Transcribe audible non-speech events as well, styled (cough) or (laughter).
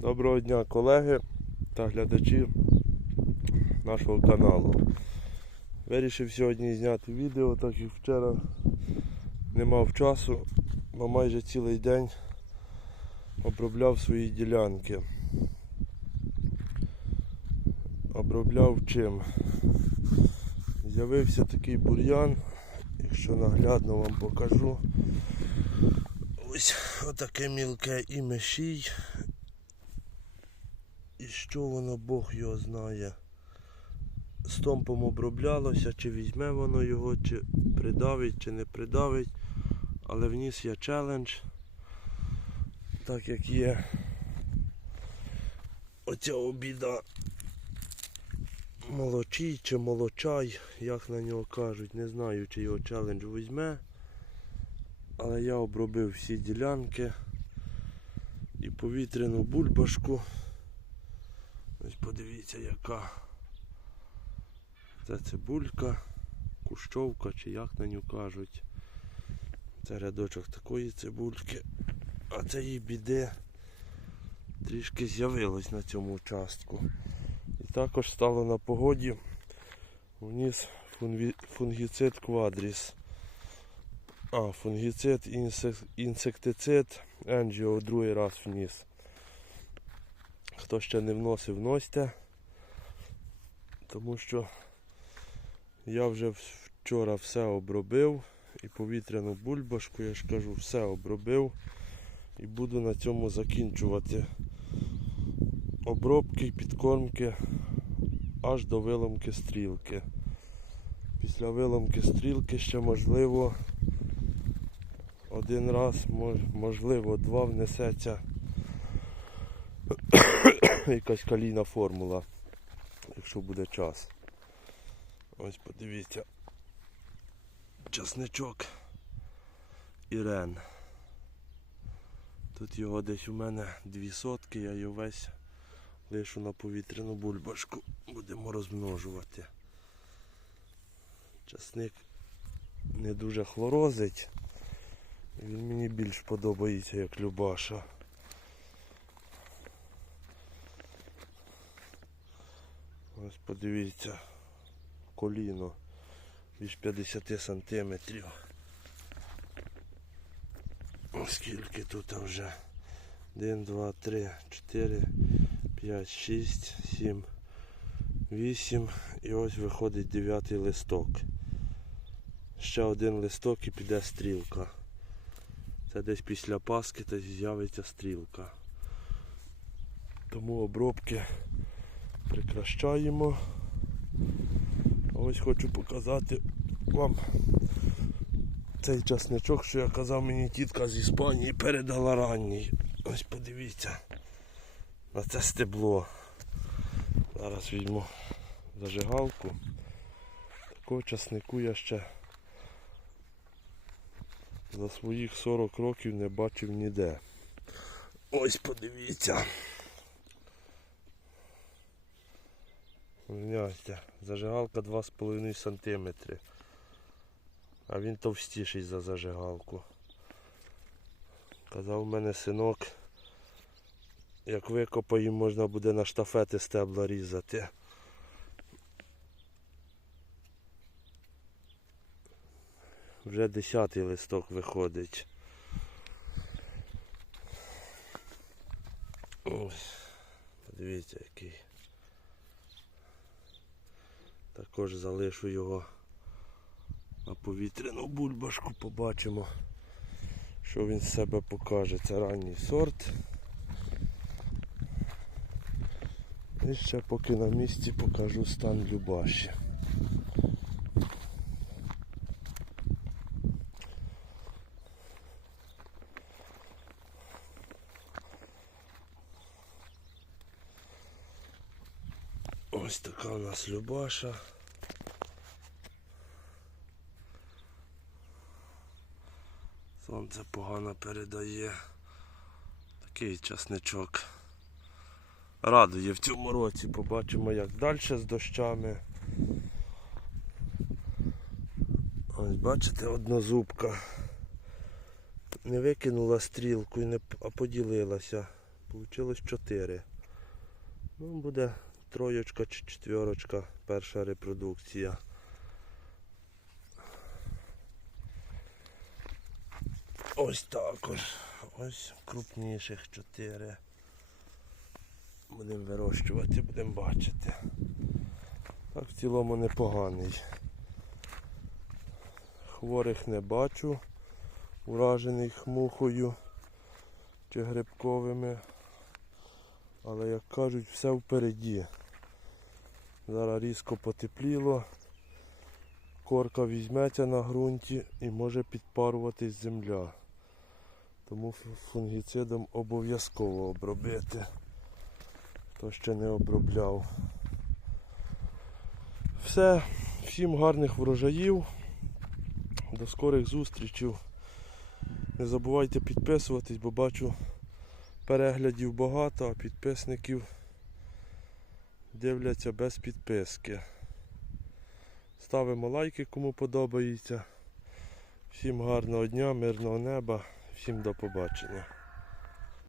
Доброго дня, колеги та глядачі нашого каналу. Вирішив сьогодні зняти відео, так як вчора не мав часу, бо майже цілий день обробляв свої ділянки. Обробляв чим? З'явився такий бур'ян, якщо наглядно вам покажу. Ось отаке мілке і мешій. І що воно Бог його знає. Стомпом оброблялося, чи візьме воно його, чи придавить, чи не придавить. Але вніс я челендж. Так як є оця обіда молочій чи молочай, як на нього кажуть, не знаю, чи його челендж візьме. Але я обробив всі ділянки і повітряну бульбашку. Ось подивіться яка. Це цибулька, кущовка чи як на ню кажуть. Це рядочок такої цибульки. А це її біди трішки з'явилось на цьому участку. І також стало на погоді фунгі- фунгіцид квадріс. А, фунгіцид, інсектицид, енджіо другий раз вніс. Хто ще не вносив, вносьте. Тому що я вже вчора все обробив і повітряну бульбашку, я ж кажу, все обробив і буду на цьому закінчувати обробки і підкормки аж до виломки стрілки. Після виломки стрілки ще можливо один раз, можливо, два внесеться (laughs) якась калійна формула, якщо буде час. Ось подивіться. Часничок Ірен. Тут його десь у мене дві сотки, я його весь лишу на повітряну бульбашку. Будемо розмножувати. Часник не дуже хлорозить. Він мені більш подобається, як Любаша. Ось подивіться, коліно більш 50 сантиметрів. Скільки тут вже? 1, 2, 3, 4, 5, 6, 7, 8 і ось виходить дев'ятий листок. Ще один листок і піде стрілка. Це десь після Паски та з'явиться стрілка. Тому обробки прикращаємо. Ось хочу показати вам цей часничок, що я казав мені тітка з Іспанії передала ранній. Ось подивіться на це стебло. Зараз візьму зажигалку. Такого часнику я ще за своїх 40 років не бачив ніде. Ось подивіться. Гляньте, зажигалка 2,5 см. А він товстіший за зажигалку. Казав у мене синок, як викопаю, можна буде на штафети стебла різати. Вже десятий листок виходить. Ось, подивіться який. Також залишу його на повітряну бульбашку, побачимо, що він з себе покаже. Це ранній сорт. І ще поки на місці покажу стан Любаші. Ось така у нас Любаша. Сонце погано передає. Такий часничок. Радує в цьому році. Побачимо як далі з дощами. Ось бачите, однозубка. Не викинула стрілку, а поділилася. Получилось 4. Ну, буде троєчка чи четверочка, перша репродукція. Ось також. Ось крупніших 4. Будемо вирощувати, будемо бачити. Так в цілому непоганий. Хворих не бачу, уражених мухою чи грибковими. Але як кажуть, все впереді. Зараз різко потепліло, корка візьметься на ґрунті і може підпаруватись земля. Тому фунгіцидом обов'язково обробити. Хто ще не обробляв. Все, всім гарних врожаїв. До скорих зустрічей. Не забувайте підписуватись, бо бачу переглядів багато, а підписників дивляться без підписки. Ставимо лайки, кому подобається. Всім гарного дня, мирного неба, всім до побачення.